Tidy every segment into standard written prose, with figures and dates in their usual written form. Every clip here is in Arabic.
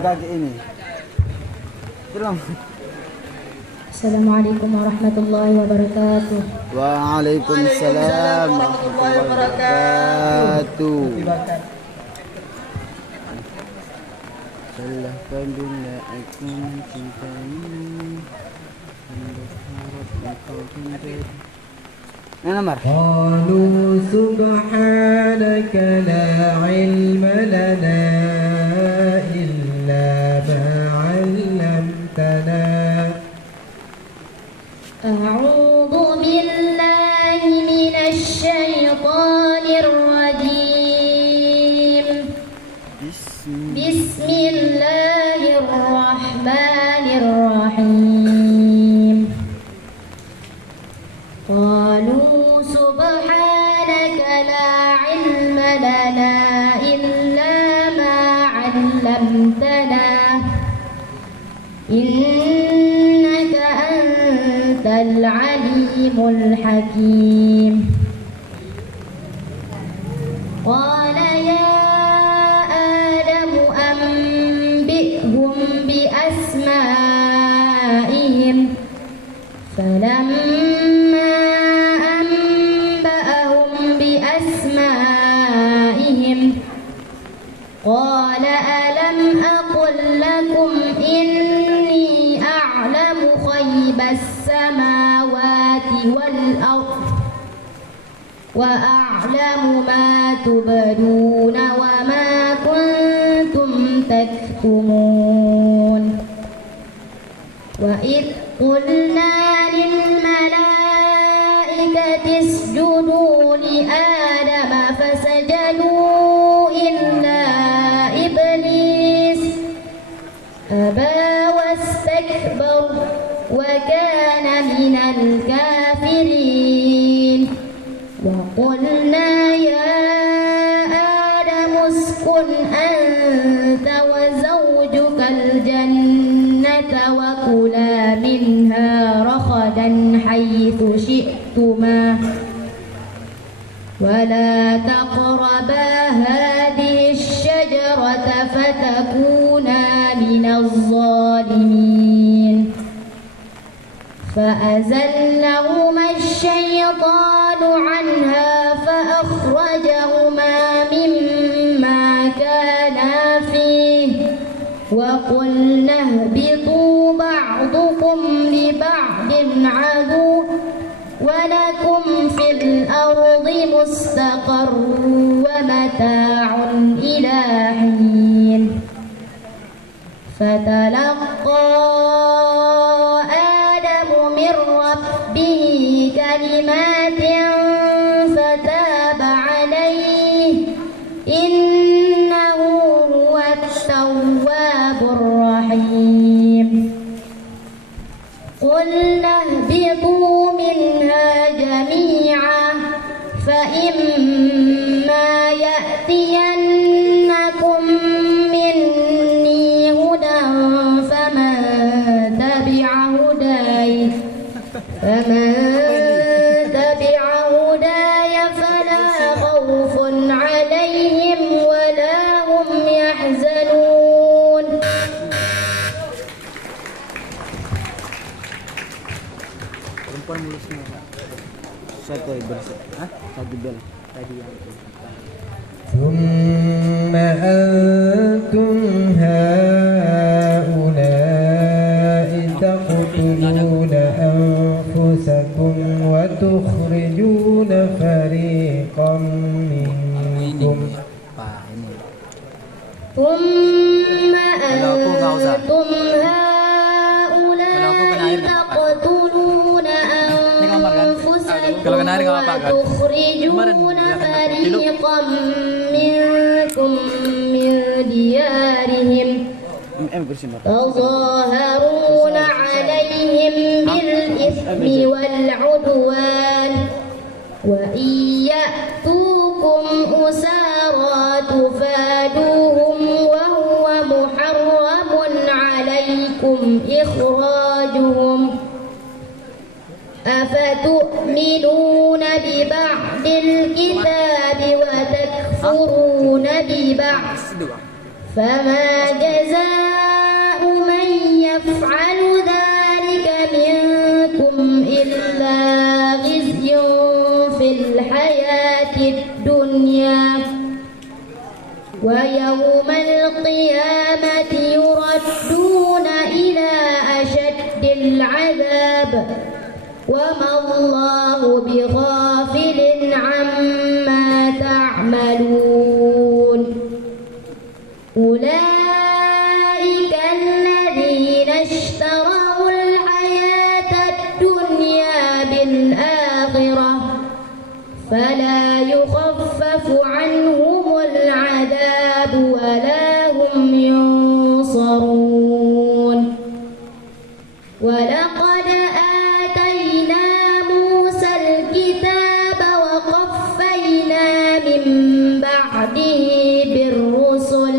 kaki ini. Assalamualaikum warahmatullahi wabarakatuh. Waalaikumsalam warahmatullahi wabarakatuh. Salahkan bila aku mencintaimu. قالوا سبحانك لا علم لنا إلا ما علمتنا أعوذ بالله من الشيطان الرجيم. بسم الله الرحمن الرحيم. قالوا سبحانك لا علم لنا إلا ما علمتنا إنك أنت العليم الحكيم. قال يا آدم أنبئهم بأسمائهم فلما أنبأهم بأسمائهم قال ألم أقل لكم إني أعلم غيب السماوات والأرض وأعلم ما تبدون وما كنتم تكتمون. وإذ قلنا للملائكة اسجدوا لآدم فسجدوا إلا إبليس أبى واستكبر وكان من الكافرين. وقلنا يا آدم اسكن أنت وزوجك الجنة وكلا منها رغدا حيث شئتما ولا تقربا هذه الشجرة فتكونا من الظالمين. فأزلهما الشيطان عنها فأخرجهما مما كانا فيه وقلنا اهبطوا بعضكم لبعض عدو ولكم في الأرض مستقر ومتاع إلى حين. فتلقى آدم من ربه كلمات فتاب عليه إنه هو التواب الرحيم. قلنا اهبطوا منها جميعا فإما يأتينكم مني هدى فمن تبع هداي فلا خوف عليهم ولا هم يحزنون. Satu bel tadi yang ثم أنتم هؤلاء تقتلون أنفسكم وتخرجون فريقا منكم ثم أنتم هؤلاء تقتلون أنفسكم وتخرجون فريقا منكم من ديارهم تظاهرون عليهم بالإثم والعدوان وإن يأتوكم أسارى تفادوهم وهو محرم عليكم إخراجهم أفتؤمنون ببعض الكتاب وتكفرون ببعض فما جزاء وما الله بغافل عما تعملون أولئك الذين اشتروا الحياة الدنيا بالآخرة فلا يخفف عنهم العذاب ولا هم ينصرون ولقد آتينا موسى الكتاب وقفينا من بعده بالرسل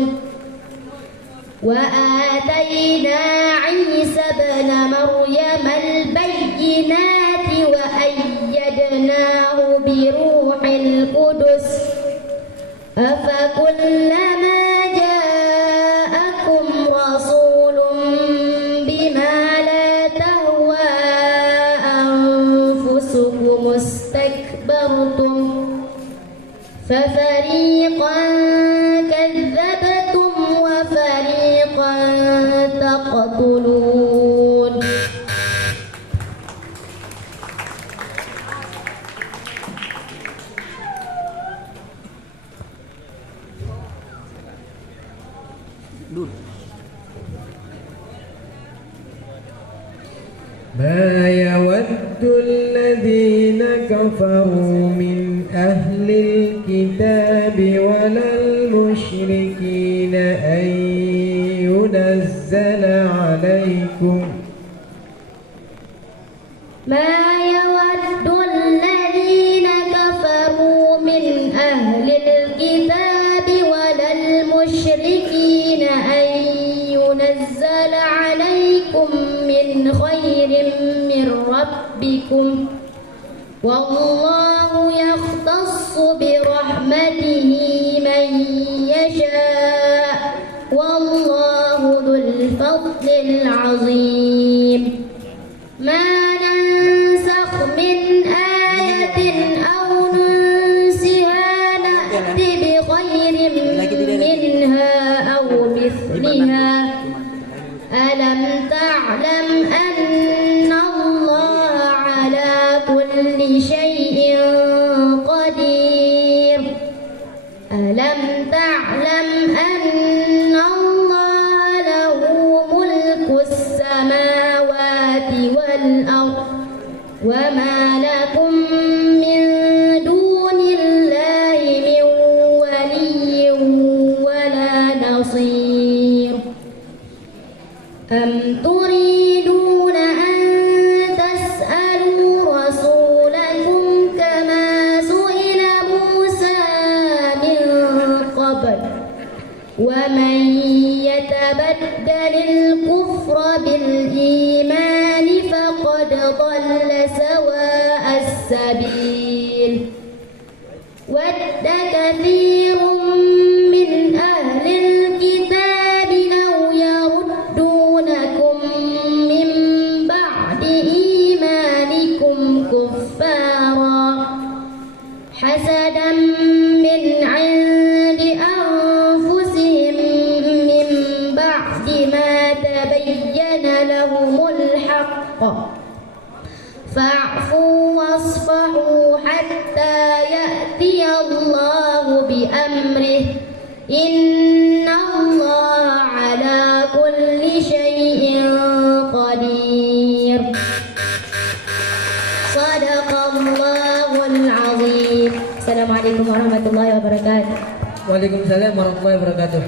وآتينا عيسى ابن مريم البينات وأيدناه بروح القدس أفكلما جاءكم رسول بما لا تهوى أنفسكم استكبرتم ففريقا كذبتم وفريقا تقتلون ما يود الذين كفروا من أهل الكتاب ولا المشركين أن ينزل عليكم ما يود الذين كفروا من أهل الكتاب ولا المشركين أن ينزل عليكم من خير من ربكم والله يختص برحمته من يشاء والله ذو الفضل العظيم ما ننسخ من آية أو ننسها نأت بخير منها أو مثلها ألم تعلم أن الله على كل شيء قدير ألم تعلم أن الله له ملك السماوات والأرض وما لكم من دون الله من ولي ولا نصير أم تريدون أن تسألوا رسولكم كما سئل موسى من قبل ومن يتبدل الكفر بالإيمان فقد ضل سواء السبيل ود كثير من أهل الكتاب لو يردونكم من بعد إيمانكم كفارا حسدا من عند أنفسهم من بعد ما تبين لهم الحق فاعفوا واصفحوا حتى يأتي الله بأمره إن الله على كل شيء قدير صدق الله العظيم. السلام عليكم ورحمة الله وبركاته. Waalaikumsalam warahmatullahi wabarakatuh.